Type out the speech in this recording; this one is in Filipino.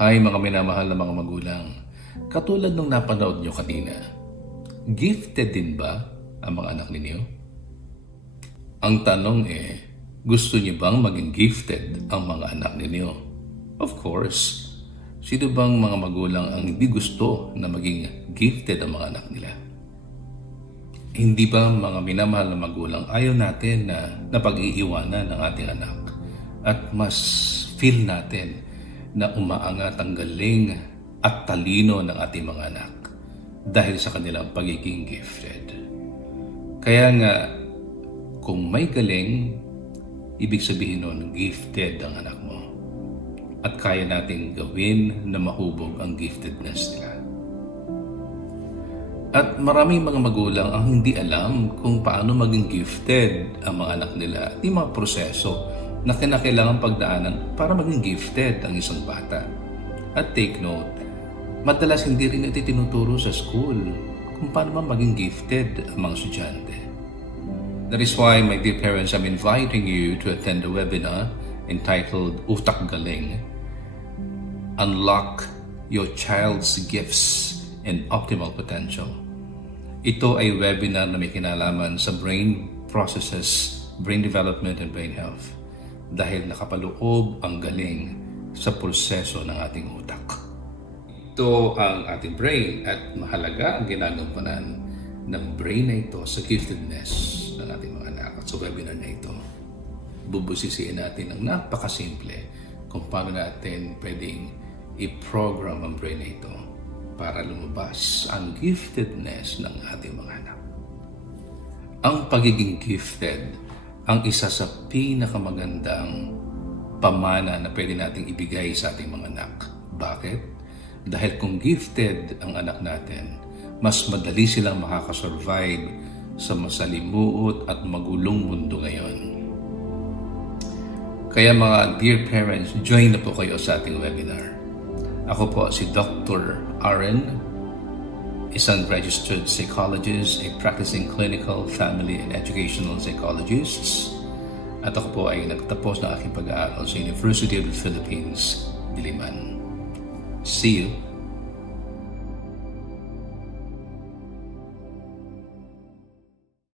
Hi mga minamahal na mga magulang. Katulad nung napanood nyo kanina, gifted din ba ang mga anak ninyo? Ang tanong gusto niyo bang maging gifted ang mga anak ninyo? Of course. Sino bang mga magulang ang hindi gusto na maging gifted ang mga anak nila? Hindi ba mga minamahal na magulang ayaw natin na napag-iiwanan ng ating anak at mas feel natin na umaangat ang galing at talino ng ating mga anak dahil sa kanilang pagiging gifted. Kaya nga, kung may galing, ibig sabihin nun, gifted ang anak mo. At kaya nating gawin na mahubog ang giftedness nila. At maraming mga magulang ang hindi alam kung paano maging gifted ang mga anak nila at yung mga proseso na kinakailangan pagdaanan para maging gifted ang isang bata. At take note, madalas hindi rin ito tinuturo sa school kung paano maging gifted ang mga estudyante. That is why, my dear parents, I'm inviting you to attend a webinar entitled Utak Galing, Unlock Your Child's Gifts and Optimal Potential. Ito ay webinar na may kinalaman sa brain processes, brain development, and brain health dahil nakapaloob ang galing sa proseso ng ating utak. Ito ang ating brain at mahalaga ang ginagampanan ng brain na ito sa giftedness ng ating mga anak. At sa webinar na ito, bubusisiin natin ang napakasimple kung paano natin pwedeng i-program ang brain na ito para lumabas ang giftedness ng ating mga anak. Ang pagiging gifted ang isa sa pinakamagandang pamana na pwede nating ibigay sa ating mga anak. Bakit? Dahil kung gifted ang anak natin, mas madali silang makakasurvive sa masalimuot at magulong mundo ngayon. Kaya mga dear parents, join na po kayo sa ating webinar. Ako po si Dr. Aaron, isang registered psychologist, a practicing clinical, family, and educational psychologist. At ako po ay nagtapos ng aking pag-aaral sa University of the Philippines, Diliman. See you